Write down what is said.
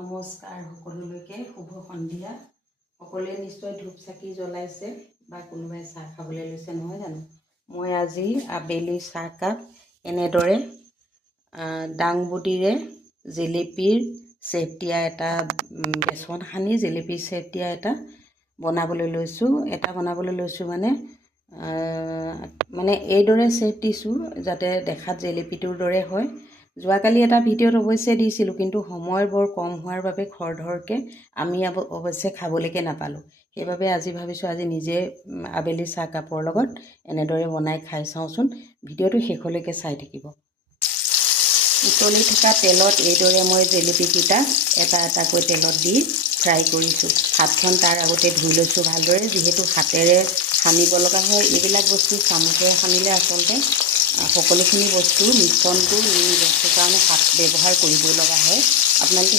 নমস্কাৰ সকলোলৈকে শুভ সন্ধিয়া। সকলোৱে নিশ্চয় ধূপ চাকি জ্বলাইছে বা কোনোবাই চাহ খাবলৈ লৈছে নহয় জানো। মই আজি আবেলি চাহকাপ এনেদৰে দাংবডিৰে জেলেপীৰ চেপ দিয়া এটা বেচন সানি জেলেপীৰ চেপ দিয়া এটা বনাবলৈ লৈছোঁ মানে এইদৰে চেপ দিছোঁ যাতে দেখাত জেলেপীটোৰ দৰে হয়। যোৱাকালি এটা ভিডিঅ'ত অৱশ্যে দিছিলোঁ, কিন্তু সময় বৰ কম হোৱাৰ বাবে খৰধৰকৈ আমি অৱশ্যে খাবলৈকে নাপালোঁ। সেইবাবে আজি ভাবিছোঁ আজি নিজে আবেলি চাহকাপৰ লগত এনেদৰে বনাই খাই চাওঁচোন। ভিডিঅ'টো শেষলৈকে চাই থাকিব। উতলি থকা তেলত এইদৰে মই জেলেপীকেইটা এটা এটাকৈ তেলত দি ফ্ৰাই কৰিছোঁ। হাতখন তাৰ আগতে ধুই লৈছোঁ ভালদৰে, যিহেতু হাতেৰে সানিব লগা হয়। এইবিলাক বস্তু চামুচেৰে সানিলে আচলতে সকলোখিনি বস্তু মিশ্ৰণটো নিমিলে, সেইকাৰণে হাত ব্যৱহাৰ কৰিবই লগা হয়। আপোনালোকে